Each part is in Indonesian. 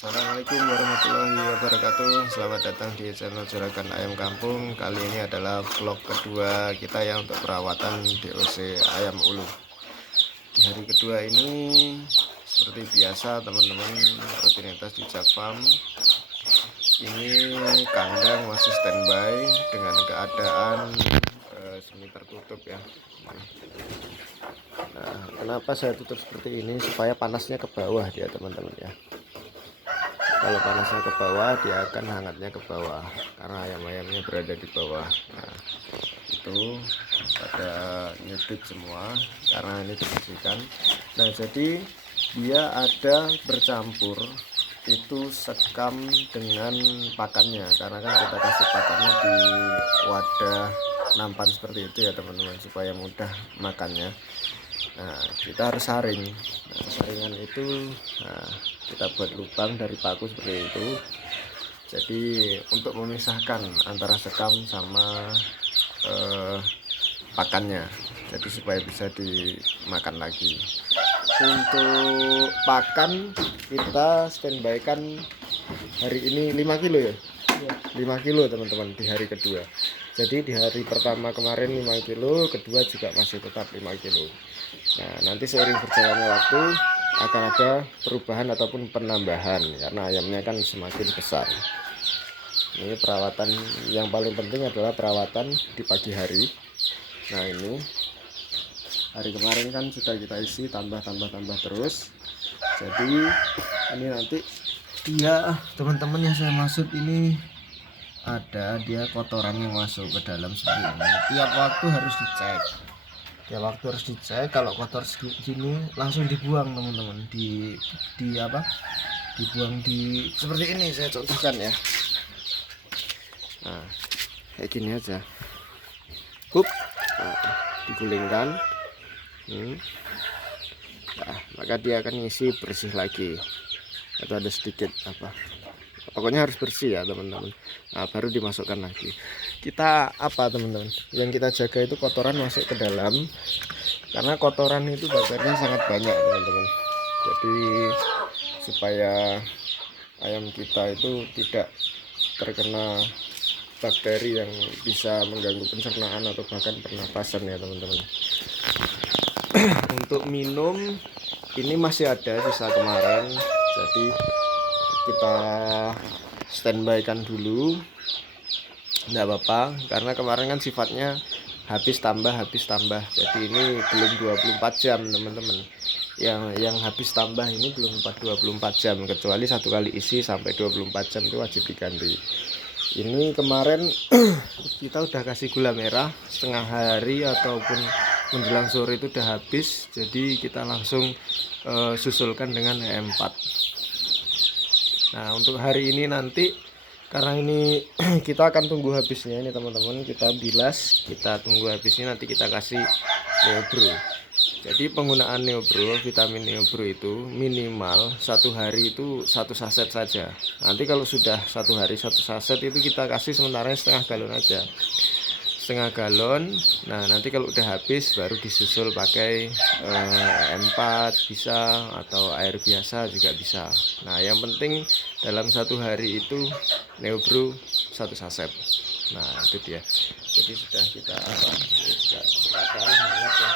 Assalamualaikum warahmatullahi wabarakatuh. Selamat datang di channel Juragan Ayam Kampung. Kali ini adalah vlog kedua kita ya untuk perawatan DOC ayam ulu. Di hari kedua ini seperti biasa teman-teman, rutinitas di Jak Farm. Ini kandang masih standby dengan keadaan semi tertutup ya. Nah, kenapa saya tutup seperti ini? Supaya panasnya ke bawah dia teman-teman ya. Kalau panasnya ke bawah, dia akan hangatnya ke bawah karena ayam-ayamnya berada di bawah. Nah, itu pada nyedut semua karena ini dibersihkan. Nah, jadi dia ada bercampur itu sekam dengan pakannya, karena kan kita kasih pakannya di wadah nampan seperti itu ya teman-teman, supaya mudah makannya. Nah, kita harus saring. Nah, saringan itu kita buat lubang dari paku seperti itu. Jadi untuk memisahkan antara sekam sama pakannya, jadi supaya bisa dimakan lagi. Untuk pakan kita standby kan hari ini 5 kilo ya, 5 kilo teman-teman di hari kedua. Jadi di hari pertama kemarin 5 kilo, kedua juga masih tetap 5 kilo. Nah, nanti seiring berjalannya waktu akan ada perubahan ataupun penambahan karena ayamnya kan semakin besar. Ini perawatan yang paling penting adalah perawatan di pagi hari. Nah, ini hari kemarin kan sudah kita isi tambah terus. Jadi ini nanti dia teman-teman yang saya maksud ini ada dia kotoran yang masuk ke dalam seperti ini. Tiap waktu harus dicek. Kalau kotor segini langsung dibuang teman-teman, dibuang di seperti ini. Saya contohkan ya. Nah, kayak gini aja. Nah, digulingkan. Nah, maka dia akan ngisi bersih lagi. Atau ada sedikit pokoknya harus bersih ya teman-teman. Nah, baru dimasukkan lagi. Kita teman-teman, yang kita jaga itu kotoran masuk ke dalam, karena kotoran itu bakterinya sangat banyak teman-teman. Jadi supaya ayam kita itu tidak terkena bakteri yang bisa mengganggu pencernaan atau bahkan pernapasan ya teman-teman. Untuk minum ini masih ada sisa kemarin, jadi kita standby kan dulu, enggak apa-apa, karena kemarin kan sifatnya habis tambah. Jadi ini belum 24 jam teman-teman. Yang habis tambah ini belum 24 jam, kecuali satu kali isi sampai 24 jam itu wajib diganti. Ini kemarin kita udah kasih gula merah setengah hari ataupun menjelang sore itu udah habis, jadi kita langsung susulkan dengan E4. Nah, untuk hari ini nanti karena ini kita akan tunggu habisnya ini teman-teman, kita bilas, kita tunggu habisnya, nanti kita kasih Neobro. Jadi penggunaan Neobro, vitamin Neobro itu minimal satu hari itu 1 saset saja. Nanti kalau sudah satu hari 1 saset itu kita kasih sementara setengah galon aja, setengah galon. Nah, nanti kalau udah habis baru disusul pakai E4 bisa, atau air biasa juga bisa. Nah, yang penting dalam satu hari itu Neobro 1 saset. Nah, itu dia. Jadi sudah kita keadaan hangat ya.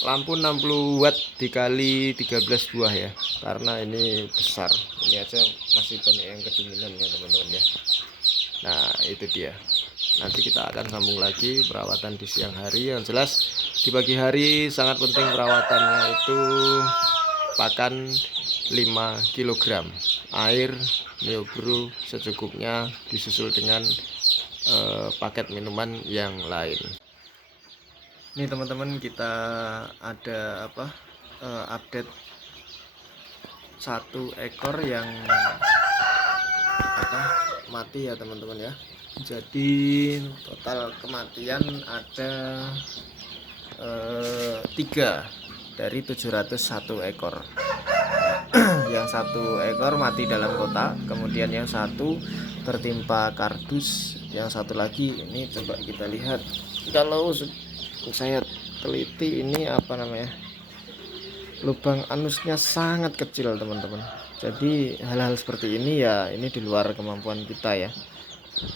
Lampu 60 watt dikali 13 buah ya, karena ini besar. Ini aja masih banyak yang kedinginan ya teman-teman ya. Nah, itu dia. Nanti kita akan sambung lagi perawatan di siang hari. Yang jelas di pagi hari sangat penting perawatannya itu pakan 5 kg, air Neobro secukupnya, disusul dengan paket minuman yang lain. Ini teman-teman, kita ada update 1 ekor yang mati ya teman-teman ya. Jadi total kematian ada 3 dari 701 ekor. Yang 1 ekor mati dalam kotak, kemudian yang 1 tertimpa kardus, yang 1 lagi ini coba kita lihat. Kalau saya teliti ini lubang anusnya sangat kecil teman-teman. Jadi hal-hal seperti ini ya ini di luar kemampuan kita ya,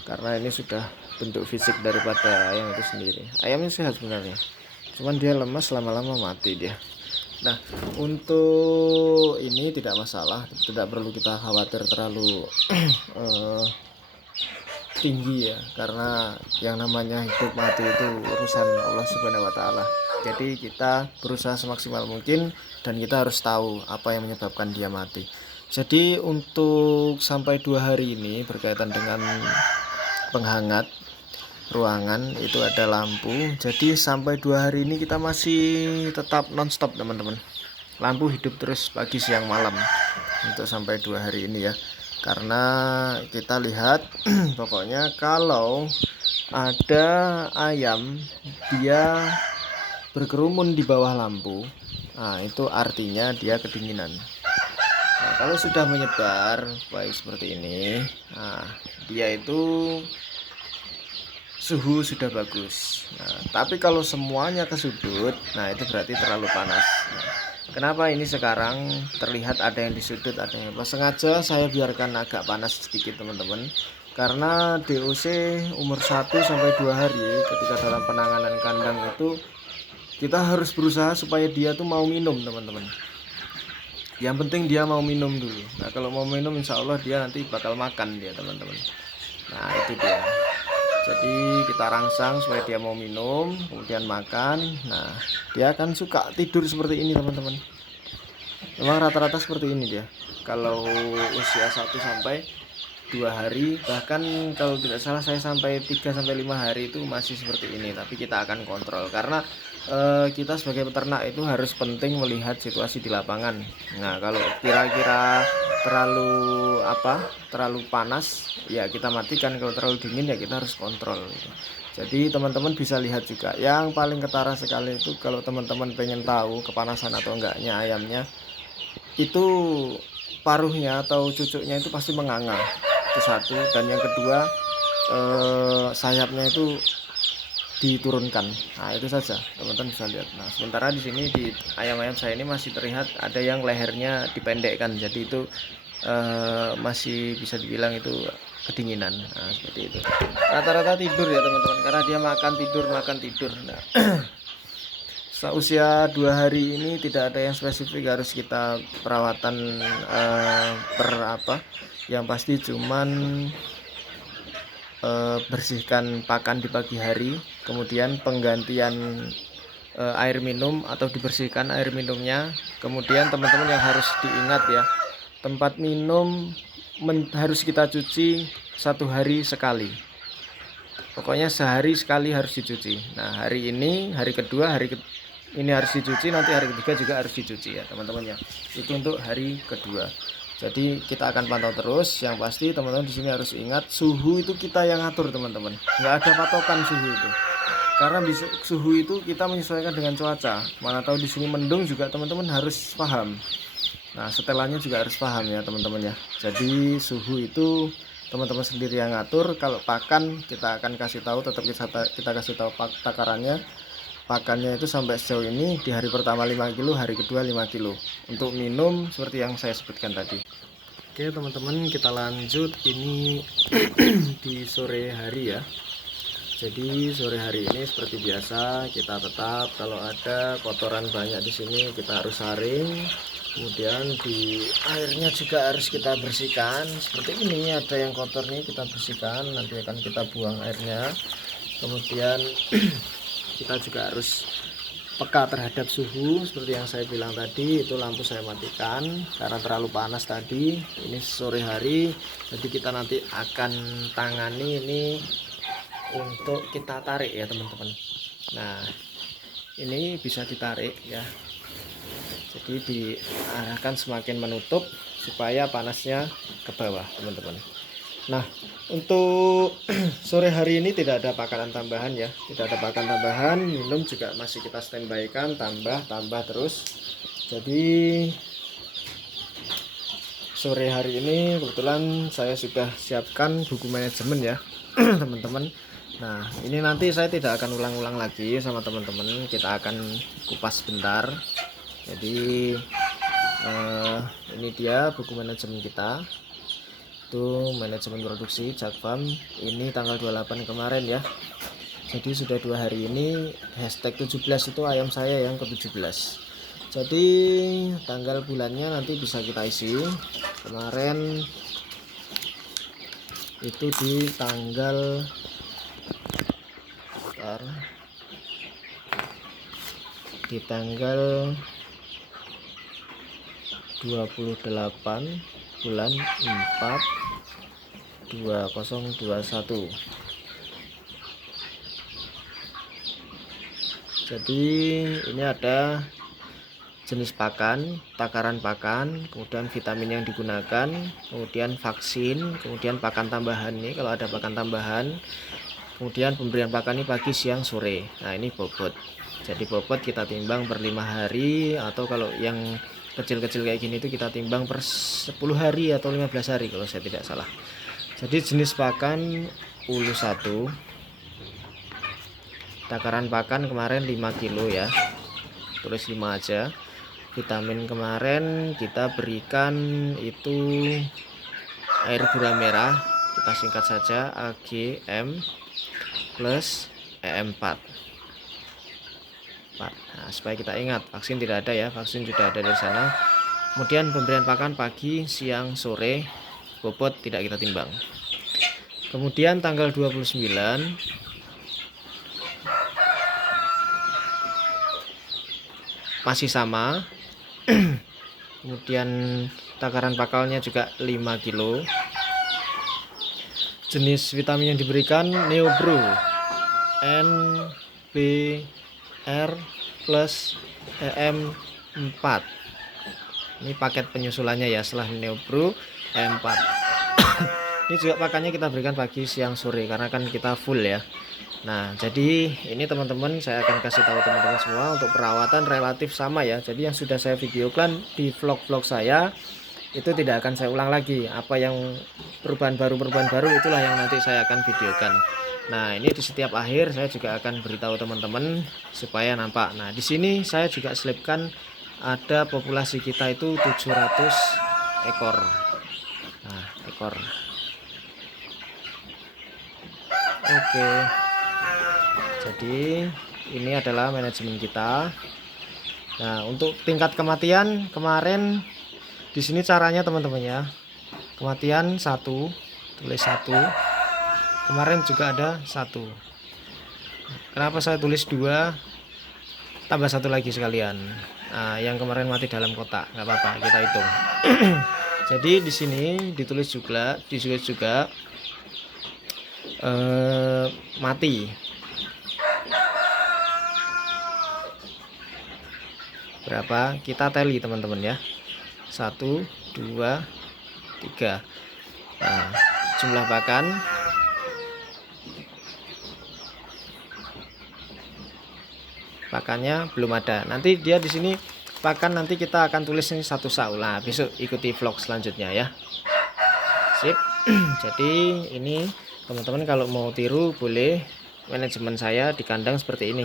karena ini sudah bentuk fisik daripada ayam itu sendiri. Ayamnya sehat sebenarnya, cuman dia lemas, lama-lama mati dia. Nah, untuk ini tidak masalah, tidak perlu kita khawatir terlalu tinggi ya, karena yang namanya hidup mati itu urusan Allah Subhanahu wa taala. Jadi kita berusaha semaksimal mungkin dan kita harus tahu apa yang menyebabkan dia mati. Jadi untuk sampai 2 hari ini berkaitan dengan penghangat ruangan itu ada lampu. Jadi sampai 2 hari ini kita masih tetap nonstop teman-teman. Lampu hidup terus pagi siang malam untuk sampai 2 hari ini ya. Karena kita lihat pokoknya kalau ada ayam dia berkerumun di bawah lampu, nah itu artinya dia kedinginan. Nah, kalau sudah menyebar baik seperti ini, nah dia itu suhu sudah bagus. Nah, tapi kalau semuanya ke sudut, nah itu berarti terlalu panas. Nah, kenapa ini sekarang terlihat ada yang di sudut, ada yang apa? Sengaja saya biarkan agak panas sedikit teman-teman, karena DOC umur 1 sampai 2 hari ketika dalam penanganan kandang itu kita harus berusaha supaya dia tuh mau minum teman-teman. Yang penting dia mau minum dulu. Nah kalau mau minum insya Allah dia nanti bakal makan dia teman-teman. Nah itu dia. Jadi kita rangsang supaya dia mau minum, kemudian makan. Nah dia akan suka tidur seperti ini teman-teman. Memang rata-rata seperti ini dia. Kalau usia 1 sampai 2 hari, bahkan kalau tidak salah saya sampai 3 sampai 5 hari itu masih seperti ini. Tapi kita akan kontrol karena kita sebagai peternak itu harus penting melihat situasi di lapangan. Nah kalau kira-kira terlalu panas ya kita matikan, kalau terlalu dingin ya kita harus kontrol gitu. Jadi teman-teman bisa lihat juga yang paling ketara sekali itu kalau teman-teman pengen tahu kepanasan atau enggaknya ayamnya, itu paruhnya atau cucuknya itu pasti menganga, itu satu. Dan yang kedua sayapnya itu diturunkan. Nah itu saja teman-teman bisa lihat. Nah sementara di sini di ayam-ayam saya ini masih terlihat ada yang lehernya dipendekkan, jadi itu masih bisa dibilang itu kedinginan. Nah seperti itu. Rata-rata tidur ya teman-teman, karena dia makan tidur. Nah usia 2 hari ini tidak ada yang spesifik harus kita perawatan yang pasti cuman bersihkan pakan di pagi hari, kemudian penggantian air minum atau dibersihkan air minumnya. Kemudian teman-teman yang harus diingat ya, tempat minum harus kita cuci 1 hari sekali. Pokoknya sehari sekali harus dicuci. Nah hari ini hari kedua, ini harus dicuci, nanti hari ketiga juga harus dicuci ya teman-teman ya. Itu untuk hari kedua. Jadi kita akan pantau terus. Yang pasti teman-teman di sini harus ingat suhu itu kita yang ngatur teman-teman. Nggak ada patokan suhu itu. Karena di suhu itu kita menyesuaikan dengan cuaca. Mana tahu di sini mendung juga teman-teman harus paham. Nah setelannya juga harus paham ya teman-teman ya. Jadi suhu itu teman-teman sendiri yang ngatur. Kalau pakan kita akan kasih tahu, tetap kita kasih tahu takarannya. Pakannya itu sampai sejauh ini di hari pertama 5 kilo, hari kedua 5 kilo. Untuk minum seperti yang saya sebutkan tadi. Oke teman-teman, kita lanjut ini di sore hari ya. Jadi sore hari ini seperti biasa kita tetap kalau ada kotoran banyak di sini kita harus saring. Kemudian di airnya juga harus kita bersihkan. Seperti ini ada yang kotor nih kita bersihkan, nanti akan kita buang airnya. Kemudian kita juga harus peka terhadap suhu seperti yang saya bilang tadi. Itu lampu saya matikan karena terlalu panas tadi. Ini sore hari, jadi kita nanti akan tangani ini untuk kita tarik ya teman-teman. Nah ini bisa ditarik ya, jadi diarahkan semakin menutup supaya panasnya ke bawah teman-teman. Nah untuk sore hari ini tidak ada pakanan tambahan ya, tidak ada pakan tambahan. Minum juga masih kita standby kan, tambah terus. Jadi sore hari ini kebetulan saya sudah siapkan buku manajemen ya teman-teman. Nah ini nanti saya tidak akan ulang-ulang lagi sama teman-teman, kita akan kupas sebentar. Jadi ini dia buku manajemen kita, itu manajemen produksi Jakfam. Ini tanggal 28 kemarin ya. Jadi sudah 2 hari ini. Hashtag 17 itu ayam saya yang ke-17. Jadi tanggal bulannya nanti bisa kita isi. Kemarin itu di tanggal 28 bulan 4 2021. Jadi ini ada jenis pakan, takaran pakan, kemudian vitamin yang digunakan, kemudian vaksin, kemudian pakan tambahan nih kalau ada pakan tambahan, kemudian pemberian pakan ini pagi, siang, sore. Nah ini bobot. Jadi bobot kita timbang per 5 hari, atau kalau yang kecil-kecil kayak gini itu kita timbang per 10 hari atau 15 hari kalau saya tidak salah. Jadi jenis pakan ulu 1, takaran pakan kemarin 5 kilo ya, tulis 5 aja. Vitamin kemarin kita berikan itu air gula merah, kita singkat saja AGM plus EM4. Nah, supaya kita ingat, vaksin tidak ada ya, vaksin sudah ada dari sana. Kemudian pemberian pakan pagi, siang, sore, bobot tidak kita timbang. Kemudian tanggal 29 masih sama. Kemudian takaran pakalnya juga 5 kilo. Jenis vitamin yang diberikan Neobro NBR plus EM4. Ini paket penyusulannya ya, setelah Neobro EM4. Ini juga pakannya kita berikan pagi, siang, sore karena kan kita full ya. Nah, jadi ini teman-teman saya akan kasih tahu teman-teman semua untuk perawatan relatif sama ya. Jadi yang sudah saya videokan di vlog-vlog saya itu tidak akan saya ulang lagi. Apa yang perubahan baru itulah yang nanti saya akan videokan. Nah, ini di setiap akhir saya juga akan beritahu teman-teman supaya nampak. Nah, di sini saya juga selipkan ada populasi kita itu 700 ekor. Nah, ekor. Oke. Jadi ini adalah manajemen kita. Nah, untuk tingkat kematian kemarin di sini caranya teman-teman ya. Kematian 1, tulis 1. Kemarin juga ada 1. Kenapa saya tulis 2? Tambah 1 lagi sekalian. Nah, yang kemarin mati dalam kotak, nggak apa-apa, kita hitung. Jadi di sini ditulis juga mati. Berapa? Kita tally teman-teman ya. 1, 2, 3. Nah, jumlah pakan pakannya belum ada. Nanti dia di sini pakan nanti kita akan tulis ini 1 saul. Nah, besok ikuti vlog selanjutnya ya. Sip. Jadi ini teman-teman kalau mau tiru boleh manajemen saya di kandang seperti ini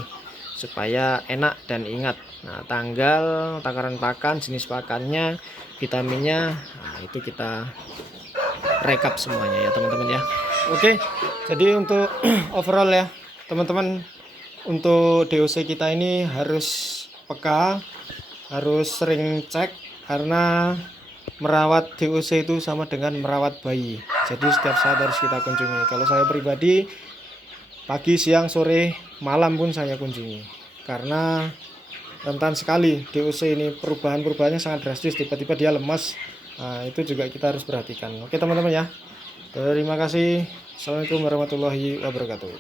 supaya enak dan ingat. Nah, tanggal, takaran pakan, jenis pakannya, vitaminnya, nah itu kita rekap semuanya ya teman-teman ya. Oke, jadi untuk overall ya teman-teman, untuk DOC kita ini harus peka, harus sering cek karena merawat DOC itu sama dengan merawat bayi. Jadi setiap saat harus kita kunjungi. Kalau saya pribadi pagi, siang, sore, malam pun saya kunjungi karena rentan sekali DOC ini, perubahannya sangat drastis, tiba-tiba dia lemas. Nah, itu juga kita harus perhatikan. Oke teman-teman ya, terima kasih. Assalamualaikum warahmatullahi wabarakatuh.